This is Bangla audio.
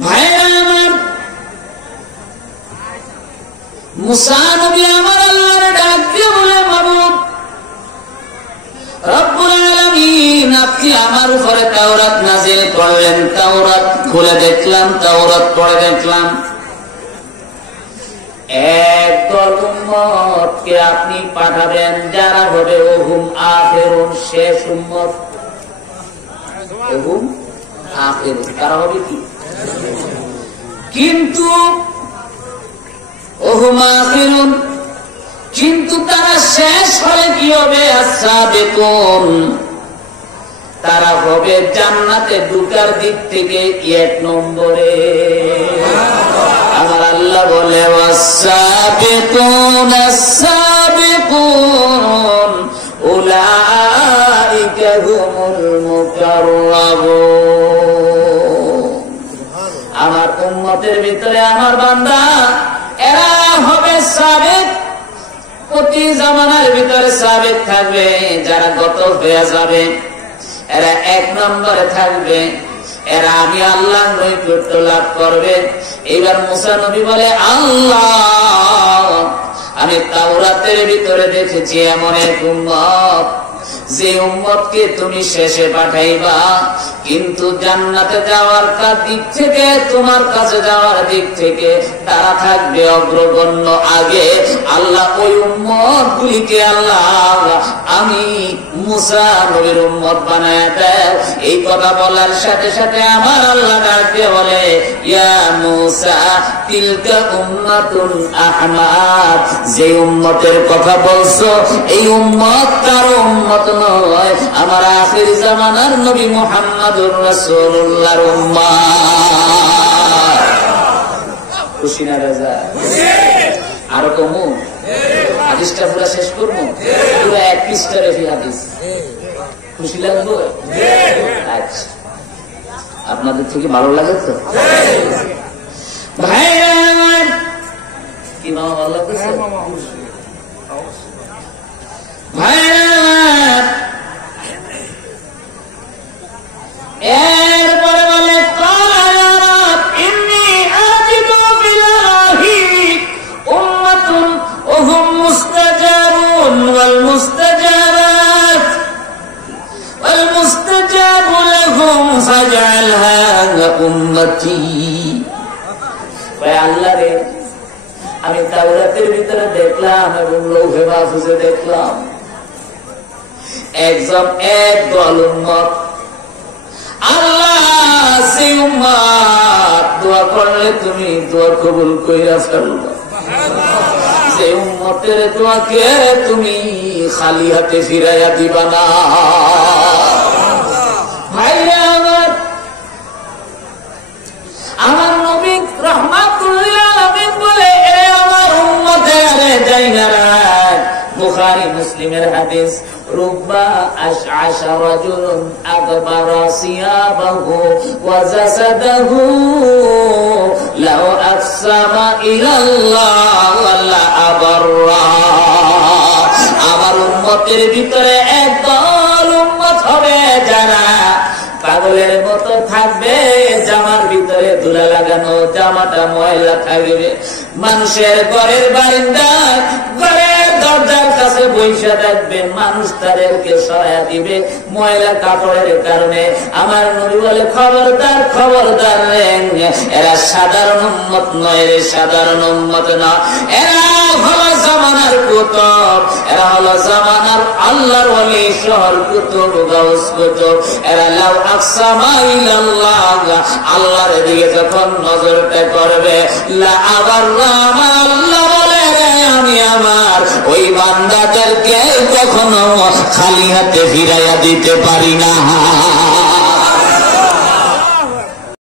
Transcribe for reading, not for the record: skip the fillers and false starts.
ভাইরা আমার, মুসা নবী আমার আল্লাহর ডাক দিয়ে বলে, মাবুদ রব্বুল আলামিন, আপনি আমার উপরে তাওরাত নাযিল করলেন, তাওরাত খুলে দেখলাম, তাওরাত পড়ে দেখলাম, একদল উম্মতকে আপনি পাঠাবেন যারা হবে ওহুম আখিরুন, শেষ উম্মত। ওহুম আখিরুন তারা হবে কি? কিন্তু ওহুম আখিরুন, কিন্তু তারা শেষ হলে কি হবে? আস-সাবিকুন, তারা হবে জান্নাতে ঢোকার দিক থেকে 1 নম্বরে। আমার আল্লাহ বলে, ওয়াস-সাবিকুন আস-সাবিকুন উলাইকা হুমুল মুকাররাবুন। আমার উম্মতের ভিতরে আমার বান্দা এরা হবে সাবিক, প্রতি জামানার ভিতরে সাবিক থাকবে, যারা গত হয়ে যাবে এরা 1 নম্বরে থাকবে, এরা আমি আল্লাহর নৈকট্য লাভ করবে। এবার মুসা নবী বলে, আল্লাহ আমি তাওরাতের ভিতরে দেখেছি এমন এক উম্মত, যে উম্মতকে তুমি শেষে পাঠাইবা, কিন্তু জান্নাতে যাওয়ার দিক থেকে, তোমার কাছে যাওয়ার দিক থেকে তারা থাকবে অগ্রগণ্য আগে। আল্লাহ ওই উম্মত গুলিকে আল্লাহ আমি মুসা নবীর উম্মত বানায় দেয়। এই কথা বলার সাথে সাথে আমার আল্লাহ ডাকতে বলে, ইয়া মুসা তিলকা উম্মাতুন আহমাদ, যে উম্মতের কথা বলছো এই উম্মত তার উম্মত নয়, আমার আখির জামানার নবী মুহাম্মদুর রাসূলুল্লাহর উম্মত। খুশি না রাজা? আরো কমু? হাদিসটা পুরো শেষ করবো, পুরো 1 পৃষ্ঠা রেখে হাদিস। খুশি লাগবে? আচ্ছা, আপনাদের থেকে ভালো লাগে তো? ভাইরা আমার, কি মামা ভালো লাগছে? ভাইরা আমার, এরপরে বলে, وهم مستجابون والمستجابات والمستجاب لهم فاجعلها أمتي। আল্লাহ রে, আমি তাওরাতের ভিতরে দেখলাম এবং লৌহে মাহফুজে দেখলাম একদল উম্মত, আল্লাহ সেই উম্মত দোয়া করলে তুমি দোয়া কবুল কইরা ফেলবা, যে উম্মতের দোয়াকে তুমি খালি হাতে ফিরাইয়া দিবা না। ভাইরা আমার, আমার নবী রাহমাতুল লিল আলামিন বলে, এ আমার উম্মতের জাইনারা, বুখারী মুসলিমের হাদিস, রুব্বা আশআশা রাজুলুন আগবারা সিয়াবাহু ওয়া জাসাদাহু লাউ আকসামা ইলাল্লাহ ওয়ালা আবাররা। আমার উম্মতের ভিতরে একদল উম্মত হবে যারা পাগলের মতো থাকবে, জামার ভিতরে ধুলা লাগানো, জামাটা ময়লা থাকবে, মানুষের ঘরের বারান্দা ঘরের দরজার কাছে বৈশা থাকবে, মানুষ তাদেরকে সহায় দিবে ময়লা কাপড়ের কারণে। আমার নবী বলে, খবরদার খবরদার রে, এরা সাধারণ উম্মত নয় রে, সাধারণ উম্মত না, এরা হলো জামানার কুতুব, এরা হলো জামানার আল্লাহর ওলি, শহর কুতুব, গাউস কুতুব। এরা লাউ আকসামা ইলাল্লাহ, আল্লাহর দিকে যখন নজরটা করবে, লা আবাররা, আল্লাহ বলে আমি আমার ওই বান্দাদেরকে কখনো খালি হাতে ফিরাইয়া দিতে পারি না।